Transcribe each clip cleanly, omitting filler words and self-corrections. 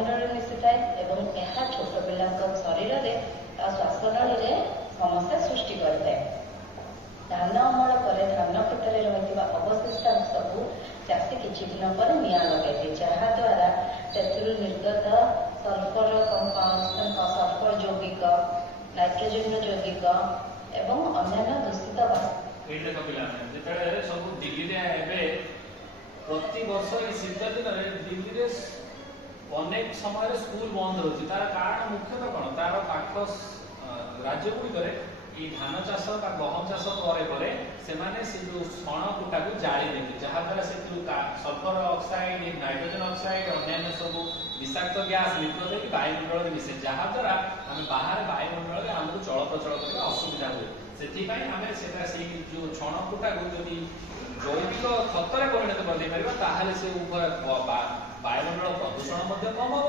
ବାୟୁମଣ୍ଡଳରେ ମିଶିଥାଏ ଏବଂ ଏହା ଛୋଟ ପିଲାଙ୍କ ଶରୀରରେ ଶ୍ୱାସନଳୀରେ ସମସ୍ୟା ସୃଷ୍ଟି କରିଥାଏ। ଧାନ ଅମଳ ପରେ ଧାନ କ୍ଷେତରେ ରହିଥିବା ଅବଶିଷ୍ଟାଂଶକୁ ଚାଷୀ କିଛି ଦିନ ପରେ ନିଆଁ ଲଗାଇଥାଏ, ଯାହାଦ୍ୱାରା ସେଥିରୁ ନିର୍ଗତ ସଲଫର କମ୍ପାଉଣ୍ଡ, ସଲଫର ଯୌଗିକ, ନାଇଟ୍ରୋଜେନ ଯୌଗିକ ଏବଂ ଅନ୍ୟାନ୍ୟ ଦୂଷିତ ଯେତେବେଳେ ସବୁ ଦିଲ୍ଲୀରେ ଏବେ ପ୍ରତି ବର୍ଷ এই ଶୀତ ଦିନରେ ଦିଲ୍ଲୀରେ ଅନେକ ସମୟରେ ସ୍କୁଲ ବନ୍ଦ ହେଉଛି। ତାର କାରଣ ମୁଖ୍ୟତଃ କ'ଣ? ତାର ପାଖ ରାଜ୍ୟଗୁଡ଼ିକରେ এই ଧାନ ଚାଷ ବା ଗହମ ଚାଷ ପରେ ପରେ ସେମାନେ ସେ ଯେଉଁ ଛଣ କୁଟାକୁ ଜାଳି ଦିଅନ୍ତି, ଯାହାଦ୍ୱାରା ସେଥିରୁ ସଲଫର ଅକ୍ସାଇଡ୍, ନାଇଟ୍ରୋଜେନ ଅକ୍ସାଇଡ୍, ଅନ୍ୟାନ୍ୟ ସବୁ ବିଷାକ୍ତ ଗ୍ୟାସ୍ ନିର୍ଗତ ହେଇକି ବାୟୁମଣ୍ଡଳରେ ମିଶେ, ଯାହାଦ୍ୱାରା ଆମେ ବାହାରେ ବାୟୁମଣ୍ଡଳରେ ଆମକୁ ଚଳପ୍ରଚଳ କରିବା ଅସୁବିଧା ହୁଏ। ସେଥିପାଇଁ ଆମେ ସେଟା ସେଇ ଯେଉଁ ଛଣ କୁଟାକୁ ଯଦି ଜୈବିକ ଖତରେ ପରିଣତ କରିଦେଇପାରିବା ତାହେଲେ ସେ ଉଭୟ ବାୟୁମଣ୍ଡଳ ପ୍ରଦୂଷଣ ମଧ୍ୟ କମ୍ ହେବ,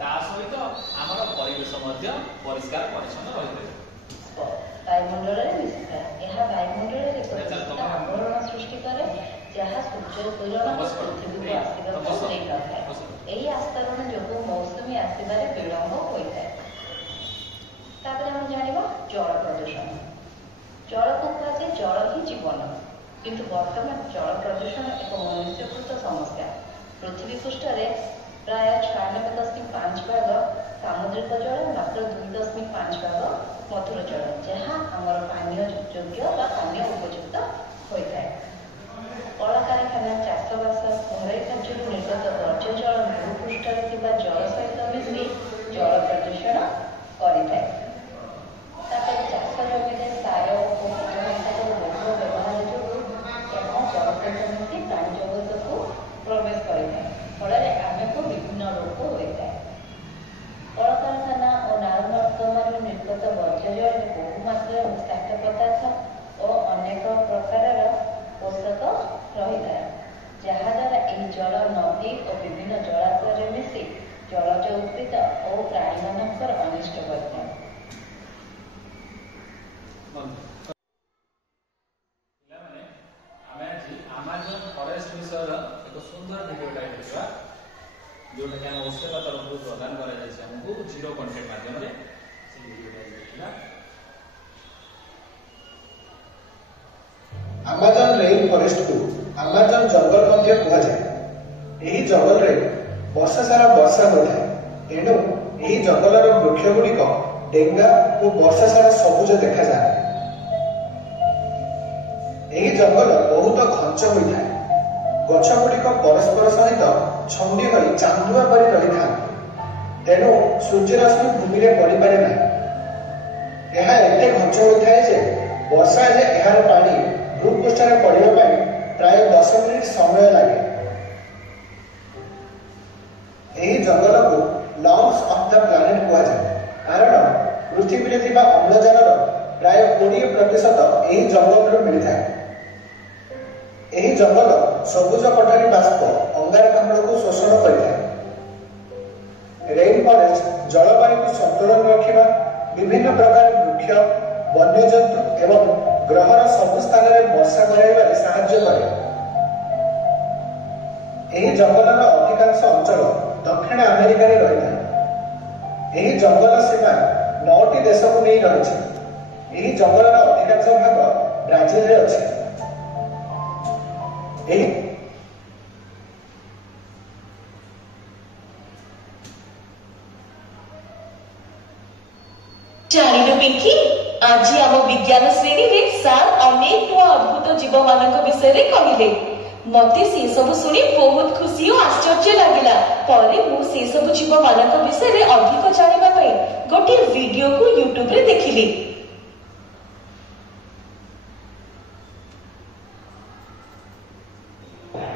ତା ସହିତ ଆମର ପରିବେଶ ମଧ୍ୟ ପରିଷ୍କାର ପରିଚ୍ଛନ୍ନ ରହିପାରିବ। ବାୟୁମଣ୍ଡଳରେ ମିଶିଥାଏ। ଏହା ବାୟୁମଣ୍ଡଳରେ ଏକ ଆବରଣ ସୃଷ୍ଟି କରେ, ଯାହା ସୂର୍ଯ୍ୟ କିରଣ ପୃଥିବୀକୁ ଆସିବାକୁ ଦେଇନଥାଏ। ଏହି ଆସ୍ତରଣ ଯୋଗୁଁ ମୌସୁମୀ ଆସିବାରେ ବିଳମ୍ବ ହୋଇଥାଏ। ତାପରେ ଆମେ ଜାଣିବା ଜଳ ପ୍ରଦୂଷଣ। ଜଳକୁ କୁହାଯାଏ ଜଳ ହିଁ ଜୀବନ, କିନ୍ତୁ ବର୍ତ୍ତମାନ ଜଳ ପ୍ରଦୂଷଣ ଏକ ମନୁଷ୍ୟକୃତ ସମସ୍ୟା। ପୃଥିବୀ ପୃଷ୍ଠରେ ପ୍ରାୟ 96.5% ସାମୁଦ୍ରିକ ଜଳ, ମାତ୍ର 2.5% ମଧୁର ଜଳ, ଯାହା ଆମର ପାନୀୟ ଯୋଗ୍ୟ ବା ପାନୀୟ ଉପଯୁକ୍ତ ହୋଇଥାଏ। କଳକାରଖାନା, ଚାଷବାସ, ଘରୋଇ କାର୍ଯ୍ୟରୁ ନିର୍ଗତ ବର୍ଜ୍ୟ ଜଳ ଭୂପୃଷ୍ଠରେ ଥିବା ଜଳ ସହିତ ମିଶି ଜଳ ପ୍ରଦୂଷଣ କରିଥାଏ। ତାପରେ ଚାଷ ଜମିରେ ସାର ଓ କୀଟନାଶକ ଦ୍ରବ୍ୟ ବ୍ୟବହାର ଯୋଗୁଁ ଏହା ଜଳ ସହିତ ମିଶି ପ୍ରାଣୀ ଜଗତକୁ ପ୍ରବେଶ କରିଥାଏ, ଫଳରେ ଆମକୁ ବିଭିନ୍ନ ରୋଗ ହୋଇଥାଏ। କଳକାରଖାନା ଓ ନାଳ ନର୍ଦ୍ଦମାରୁ ନିର୍ଗତ ବର୍ଜ୍ୟ ଜଳରେ ବହୁ ମାତ୍ରାରେ ବିଷାକ୍ତ ପଦାର୍ଥ ଓ ଅନେକ ପ୍ରକାରର ପୋଷକ ରହିଥାଏ, ଯାହାଦ୍ୱାରା ଏହି ଜଳ ନଦୀ ଓ ବିଭିନ୍ନ ଜଳାଶୟରେ ମିଶି ଜଳଜ ଉଦ୍ଭିଦ ଓ ପ୍ରାଣୀମାନଙ୍କର ଅନିଷ୍ଟ କରିଥାଏ। ପିଲାମାନେ, ଆମେ ଆଜି ଆମାଜନ ଫରେଷ୍ଟ ବିଷୟର ଏକ ସୁନ୍ଦର ଭିଡ଼ିଓଟା ଦେଖିବା, ଯୋଉଟାକି ଆମ ଓସେବା ତରଫରୁ ପ୍ରଦାନ କରାଯାଇଛି ଆମକୁ ଜିରୋ କଣ୍ଟେଣ୍ଟ ମାଧ୍ୟମରେ। ସେ ଭିଡ଼ିଓଟା ଦେଖିବା। ଆମାଜନ ରେନ୍ ଫରେଷ୍ଟକୁ ଆମାଜନ ଜଙ୍ଗଲ ମଧ୍ୟ କୁହାଯାଏ। ଏହି ଜଙ୍ଗଲରେ ବର୍ଷ ସାରା ବର୍ଷା ହୋଇଥାଏ, ଏଣୁ ଏହି ଜଙ୍ଗଲର ବୃକ୍ଷ ଗୁଡ଼ିକ ଡେଙ୍ଗା ଓ ବର୍ଷା ସାରା ସବୁଜ ଦେଖାଯାଏ। ଏହି ଜଙ୍ଗଲ ବହୁତ ଘଞ୍ଚ ହୋଇଥାଏ। ଗଛ ଗୁଡ଼ିକ ପରସ୍ପର ସହିତ ଛନ୍ଦି ହୋଇ ଚାନ୍ଦୁଆ ପରି ରହିଥାନ୍ତି, ତେଣୁ ସୂର୍ଯ୍ୟରଶ୍ମି ଭୂମିରେ ପଡ଼ିପାରେ ନାହିଁ। ଏହା ଏତେ ଘଞ୍ଚ ହୋଇଥାଏ ଯେ ବର୍ଷା ହେଲେ ଏହାର ପାଣି ଭୂପୃଷ୍ଠରେ ପଡ଼ିବା ପାଇଁ ପ୍ରାୟ 10 ମିନିଟ୍ ସମୟ ଲାଗେ। ଏହି ଜଙ୍ଗଲକୁ ଲଙ୍ଗ୍ସ ଅଫ୍ ଦ ପ୍ଲାନେଟ୍ କୁହାଯାଏ, କାରଣ ପୃଥିବୀରେ ଥିବା ଅମ୍ଳଜାନର ପ୍ରାୟ 20% ଏହି ଜଙ୍ଗଲରୁ ମିଳିଥାଏ। ଏହି ଜଙ୍ଗଲ ସବୁଜ କୋଠରୀ ବାଷ୍ପ ଅଙ୍ଗାରକାମ୍ଳକୁ ଶୋଷଣ କରିଥାଏ। ରେନ୍ ଫରେଷ୍ଟ ଜଳବାୟୁକୁ ସନ୍ତୁଳନ ରଖିବା, ବିଭିନ୍ନ ପ୍ରକାର ବୃକ୍ଷ, ବନ୍ୟଜନ୍ତୁ ଏବଂ ଗ୍ରହର ସବୁ ସ୍ଥାନରେ ବର୍ଷା କରାଇବାରେ ସାହାଯ୍ୟ କରେ। ଏହି ଜଙ୍ଗଲର ଅଧିକାଂଶ ଅଞ୍ଚଳ ଦକ୍ଷିଣ ଆମେରିକାରେ ରହିଥାଏ। ଏହି ଜଙ୍ଗଲ ସୀମା 9ଟି ଦେଶକୁ ନେଇ ରହିଛି। ଏହି ଜଙ୍ଗଲର ଅଧିକାଂଶ ଭାଗ ବ୍ରାଜିଲରେ ଅଛି। ଜାଣିଲୁ ପିଙ୍କି, ଆଜି ଆମ ବିଜ୍ଞାନ ଶ୍ରେଣୀରେ ସାର୍ ଅନେକ ନୂଆ ଅଦ୍ଭୁତ ଜୀବମାନଙ୍କ ବିଷୟରେ କହିଲେ। ମତେ ସେ ସବୁ ଶୁଣି ବହୁତ ଖୁସି ଓ ଆଶ୍ଚର୍ଯ୍ୟ ଲାଗିଲା। ପରେ ମୁଁ ସେ ସବୁ ଜୀବମାନଙ୍କ ବିଷୟରେ ଅଧିକ ଜାଣିବା ପାଇଁ ଗୋଟିଏ ଭିଡିଓକୁ ୟୁଟ୍ୟୁବରେ ଦେଖିଲି।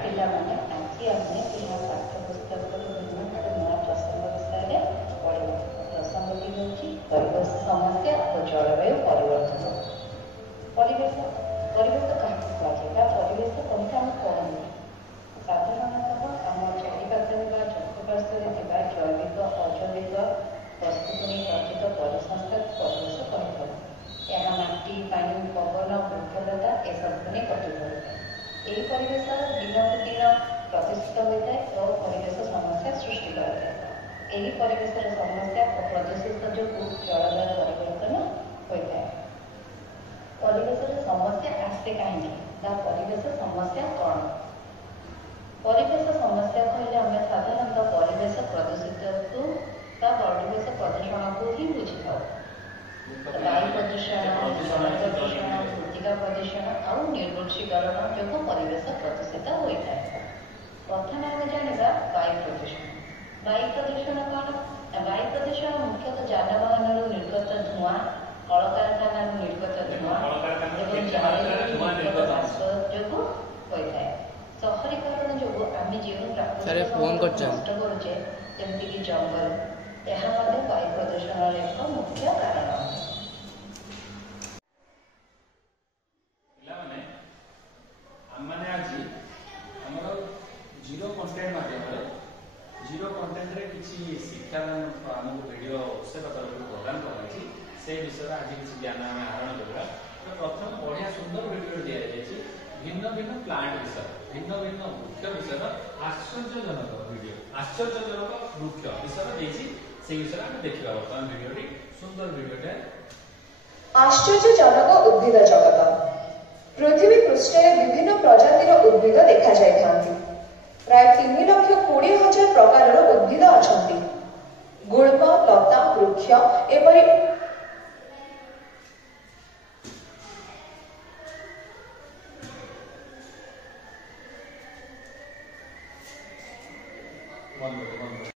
ପିଲାମାନେ, ଆଜି ଆମେ ଏହା ପାଠ୍ୟପୁସ୍ତକରୁ ବିଭିନ୍ନ ନୂଆ ପ୍ରସଙ୍ଗ ବିଷୟରେ ପଢ଼ିବା। ପ୍ରସଙ୍ଗଟି ହେଉଛି ପରିବେଶ ସମସ୍ୟା ଓ ଜଳବାୟୁ ପରିବର୍ତ୍ତନ। ପରିବେଶ କାହାକୁ କୁହାଯାଏ ବା ପରିବେଶ କହିଲେ ଆମେ କ'ଣ ବୁଝୁ? ସାଧାରଣତଃ ଆମ ଚାରିପାଖରେ ବା ଚତୁଃପାର୍ଶ୍ୱରେ ଥିବା ଜୈବିକ ଅଜୈବିକ ବସ୍ତୁକୁ ନେଇ ଗଠିତ ପରିସଂସ୍ଥାକୁ ପରିବେଶ କହିଥାଉ। ଏହା ମାଟି, ପାଣି, ପବନ, ବୃକ୍ଷଲତା ଏସବୁକୁ ନେଇ ଗଠିତ ହୋଇଥାଏ। ଏହି ପରିବେଶ ଦିନକୁ ଦିନ ପ୍ରତିଷ୍ଠିତ ହୋଇଥାଏ ଓ ପରିବେଶ ସମସ୍ୟା ସୃଷ୍ଟି କରିଥାଏ। ଏହି ପରିବେଶର ସମସ୍ୟା ଓ ପ୍ରଦୂଷିତ ଯୋଗୁଁ ଜଳବାୟୁ ପରିବର୍ତ୍ତନ ହୋଇଥାଏ। ପରିବେଶର ସମସ୍ୟା ଆସେ କାହିଁକି ବା ପରିବେଶ ସମସ୍ୟା କ'ଣ? ପରିବେଶ ସମସ୍ୟା କହିଲେ ଆମେ ସାଧାରଣତଃ ପରିବେଶ ପ୍ରଦୂଷିତକୁ ବା ପରିବେଶ ପ୍ରଦୂଷଣକୁ ହିଁ ବୁଝିଥାଉ। ବାୟୁ ପ୍ରଦୂଷଣ, ଜଳ ପ୍ରଦୂଷଣ, ମୃତ୍ତିକା ପ୍ରଦୂଷଣ ଆଉ ନିର୍ମୂଷୀକରଣ ଯୋଗୁଁ ପରିବେଶ ପ୍ରଦୂଷିତ ହୋଇଥାଏ। ପ୍ରଥମେ ଆମେ ଜାଣିବା ବାୟୁ ପ୍ରଦୂଷଣ। ବାୟୁ ପ୍ରଦୂଷଣ କ'ଣ? ବାୟୁ ପ୍ରଦୂଷଣ ମୁଖ୍ୟତଃ ଯାନବାହନରୁ ନିର୍ଗତ ଧୂଆଁ, କଳକାରଖାନାରୁ ନିର୍ଗତ ଧୂଆଁ ଏବଂ ଜାଳେଣୀରୁ ନିର୍ଗତ ବାଷ୍ପ ଯୋଗୁଁ ହୋଇଥାଏ। ସହରୀକରଣ ଯୋଗୁଁ ଆମେ ଯେଉଁ ପ୍ରାକୃତିକ ସମ୍ପଦ ନଷ୍ଟ କରୁଛେ, ଯେମିତିକି ଜଙ୍ଗଲ, ଏହା ମଧ୍ୟ ବାୟୁ ପ୍ରଦୂଷଣର ଏକ ମୁଖ୍ୟ କାରଣ ଅଟେ। ପିଲାମାନେ ଆମମାନେ ଆଜି ଆମର ଜିରୋ କଣ୍ଟେଣ୍ଟ ମାଧ୍ୟମରେ ଜିରୋ କଣ୍ଟେଣ୍ଟରେ କିଛି ଶିକ୍ଷା ଆମକୁ ଭିଡ଼ିଓ ସେବା ତରଫରୁ ପ୍ରଦାନ କରାଯାଇଛି। ସେ ବିଷୟରେ ଆଜି କିଛି ଜ୍ଞାନ ଆମେ ଆହରଣ କରିବା। ପ୍ରଥମେ ବଢ଼ିଆ ସୁନ୍ଦର ଭିଡ଼ିଓ ଦିଆଯାଇଛି ଭିନ୍ନ ଭିନ୍ନ ପ୍ଲାଣ୍ଟ ବିଷୟରେ, ଭିନ୍ନ ଭିନ୍ନ ବୃକ୍ଷ ବିଷୟର ଆଶ୍ଚର୍ଯ୍ୟଜନକ ଭିଡ଼ିଓ, ଆଶ୍ଚର୍ଯ୍ୟଜନକ ବୃକ୍ଷ ବିଷୟରେ ଦେଇଛି। সেই ବିଷୟରେ ଆମେ ଦେଖିବା ବର୍ତ୍ତମାନ ଭିଡ଼ିଓଟି। ସୁନ୍ଦର ଭିଡ଼ିଓଟେ। ଆଶ୍ଚର୍ଯ୍ୟଜନକ ଉଦ୍ଭିଦ ଜଗତ। ପୃଥିବୀ ପୃଷ୍ଠରେ ବିଭିନ୍ନ ପ୍ରଜାତିର ଉଦ୍ଭିଦ ଦେଖାଯାଇଥାନ୍ତି। ପ୍ରାୟ 3,20,000 ପ୍ରକାରର ଉଦ୍ଭିଦ ଅଛନ୍ତି। ଗୁଳ୍ମ, ଲତା, ବୃକ୍ଷ ଏପରି ବନ୍ଦ